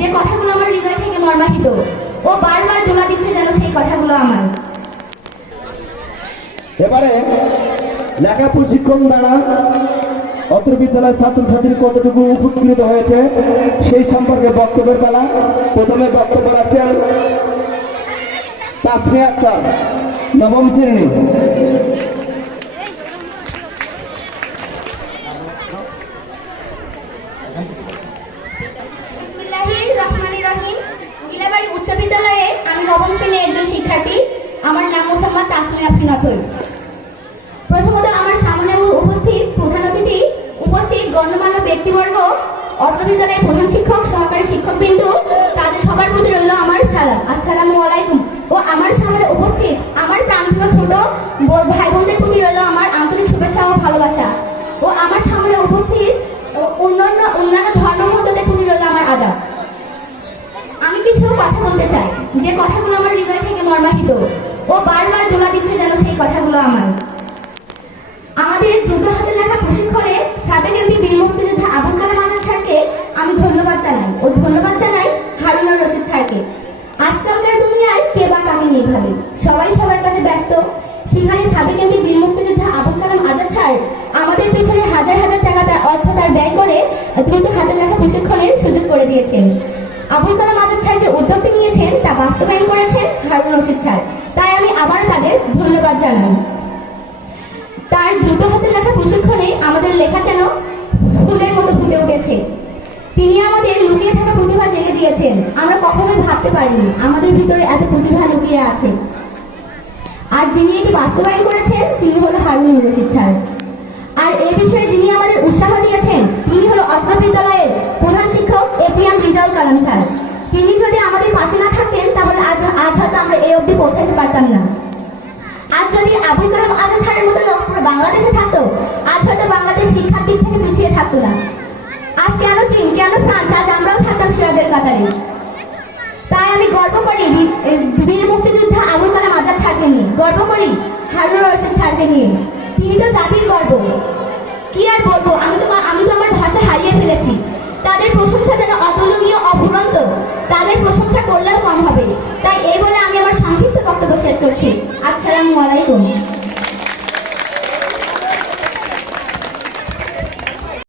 যে কথাগুলো আমার হৃদয় থেকে মর্মাহিত, ও বারবার দোলা দিচ্ছে যেন সেই কথাগুলো আমার। এবারে লেখা প্রশিক্ষণ দ্বারা অত্র বিদ্যালয়ের ছাত্রছাত্রী কতটুকু উপকৃত হয়েছে, সেই সম্পর্কে বক্তব্যের বেলা প্রথমে বক্তব্য রাখছেন তাসমিয়া আক্তার, নবম শ্রেণি। গিলাবাড়ি উচ্চ বিদ্যালয়ে আমি নবম শ্রেণির একজন শিক্ষার্থী। আমার নাম মোসাম্মদ তাসমিয়া আফরিনাথই প্রথমত আমার সামনে উপস্থিত প্রধান অতিথি, উপস্থিত গণ্যমান্য ব্যক্তিবর্গ অত্র বিদ্যালয়ের প্রধান শিক্ষক, সহকারী শিক্ষক বিন্দু তাদের সবার প্রতি রইল আমার সালাম। আসসালামু আলাইকুম। ও আমার সামনে উপস্থিত আমার প্রান্তীয় ছোট ভাই বোনদের প্রতি রইল আমার আন্তরিক শুভেচ্ছা ও ভালোবাসা। ও আমার সামনে উপস্থিত অন্যান্য অন্যান্য ধর্মমতদের প্রতি রইল আমার আদাব। যে কথাগুলো আমার হৃদয় থেকে মর্মাহিত, ও বারবার দোলা দিচ্ছে যেন সেই কথাগুলো আমার। আমাদের দ্রুত হাতে লেখা প্রশিক্ষণে সাবেক এমপি বীর মুক্তিযোদ্ধা আবুল কালাম আজাদ স্যারকে আমি ধন্যবাদ জানাই ও ধন্যবাদ জানাই হারুনুর রশিদ স্যারকে। আজকালকার দুনিয়ায় কে বা কাকে নিয়ে ভাবে? সবাই সবার কাছে ব্যস্ত। সেখানে সাবেক এমপি বীর মুক্তিযোদ্ধা আবুল কালাম আজাদ স্যার আমাদের পেছনে হাজার হাজার টাকা তার অর্থ তার ব্যয় করে দ্রুত হাতে লেখা প্রশিক্ষণের সুযোগ করে দিয়েছেন। আবুল কালাম উদ্যোগটি নিয়েছেন তা বাস্তবায়ন করেছেন হারুন রশিদ স্যার। তাই আমি আবারও তাদের ধন্যবাদ জানাই। তার দ্রুত হাতে লেখা প্রশিক্ষণে আমাদের লেখা যেন ফুলের মতো ফুটে উঠেছে। তিনি আমাদের লুকিয়ে থাকা প্রতিভা জেগে দিয়েছেন। আমরা কখনোই ভাবতে পারিনি আমাদের ভিতরে এত প্রতিভা লুকিয়ে আছে। আর যিনি এটি বাস্তবায়ন করেছেন, তিনি হলো হারুন রশিদ স্যার। আর এই বিষয়ে যিনি আমাদের উৎসাহ দিয়েছেন তিনি হলো অত্র বিদ্যালয়ের প্রধান শিক্ষক এটিএম রিজাউল কালাম স্যার তিনি যদি আমাদের পাশে না থাকতেন তাহলে আজ আজ হয়তো আমরা এই অবধি পৌঁছাতে পারতাম না। আজ যদি আবুল কালাম আজাদ স্যারের মতো লোক বাংলাদেশে থাকতো, আজ হয়তো বাংলাদেশ শিক্ষার দিক থেকে পিছিয়ে থাকতো না। আজ কেন চীন, কেন ফ্রান্স, আজ আমরাও থাকতাম সিরাজের কাতারে। তাই আমি গর্ব করি বীর- মুক্তিযোদ্ধা আবুল কালাম আজাদ স্যারকে নিয়ে। গর্ব করি হারুন রশিদ স্যারকে নিয়ে। তিনি তো জাতির গর্ব। কি আর বলব? আমি তো আমি তো আমার ভাষা